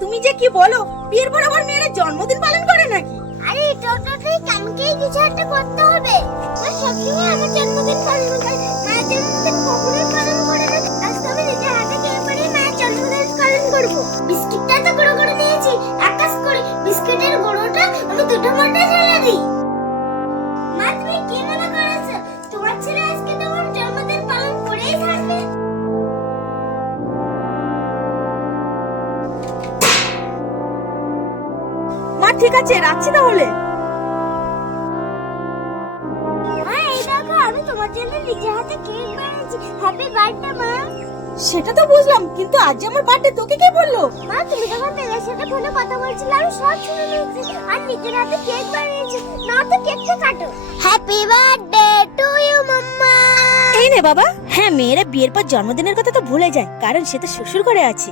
তুমি যে কি বলো, বিয়ের পর আবার মেয়েরা জন্মদিন পালন করে নাকি? আরে এটা তো কালকেই কিছু একটা করতে হবে। মা সবসময় আমার জন্মদিন পালন করে, মায়ের জন্মদিন কখনোই পালন করে না। আজকে আমি নিজের হাতে কেক বানিয়ে মায়ের জন্মদিন পালন করবো। বিস্কিটটা তো গুঁড়ো করে নিয়েছি, এক কাজ করি বিস্কিটের গুঁড়োটা আমি দুটো মধ্যে ঢেলে দিই। মা তুমি কি মনে করেছো তোমার ছেলে আজকে তোমার জন্মদিন পালন করেই থাকবে? মা ঠিক আছে, রাখছি তাহলে। মা এই দেখো আমি তোমার জন্য নিজের হাতে কেক বানিয়েছি। হ্যাপি বার্থডে মা। সেটা তো বুঝলাম, কিন্তু আজ যে আমার বার্থডে, তোকে কে বললো? মা তুমি যখন তেলের সাথে ফোনে কথা বলছিলে আমি সব শুনে নিয়েছি, আর নিজের হাতে কেক বানিয়েছি। না তো কেকটা কাটো। হ্যাপি বার্থডে টু ইউ মাম্মা। এই নে বাবা। হ্যাঁ, মেয়েরা বিয়ের পর জন্মদিনের কথা তো ভুলে যায়, কারণ সে তো শ্বশুর ঘরে আছে।